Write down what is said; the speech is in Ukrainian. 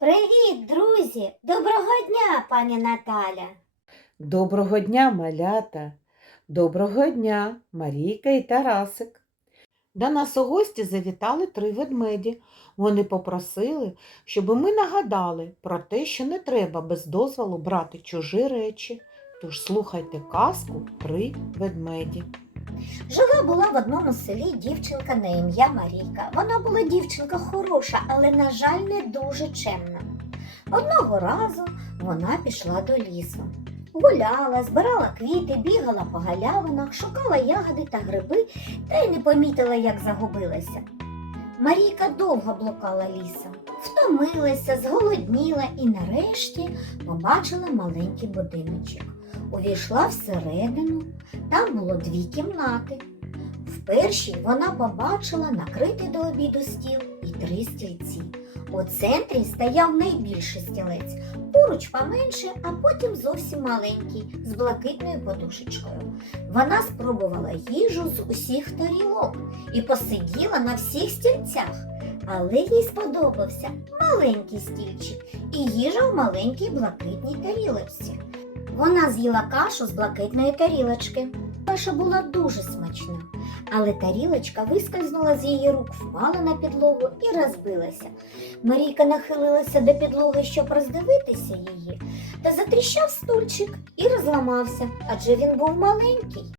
Привіт, друзі! Доброго дня, пані Наталя. Доброго дня, малята! Доброго дня, Марійка і Тарасик. До нас у гості завітали три ведмеді. Вони попросили, щоб ми нагадали про те, що не треба без дозволу брати чужі речі. Тож слухайте казку три ведмеді. Жила була в одному селі дівчинка на ім'я Марійка. Вона була дівчинка хороша, але, на жаль, не дуже чемна. Одного разу вона пішла до лісу. Гуляла, збирала квіти, бігала по галявинах, шукала ягоди та гриби та й не помітила, як загубилася. Марійка довго блукала лісом, втомилася, зголодніла і нарешті побачила маленький будиночок. Увійшла всередину, там було дві кімнати. В першій вона побачила накритий до обіду стіл і три стільці. У центрі стояв найбільший стілець, поруч поменше, а потім зовсім маленький, з блакитною подушечкою. Вона спробувала їжу з усіх тарілок і посиділа на всіх стільцях, але їй сподобався маленький стільчик і їжа в маленькій блакитній тарілочці. Вона з'їла кашу з блакитної тарілочки. Каша була дуже смачна, але тарілочка вискользнула з її рук, впала на підлогу і розбилася. Марійка нахилилася до підлоги, щоб роздивитися її, та затріщав стульчик і розламався, адже він був маленький.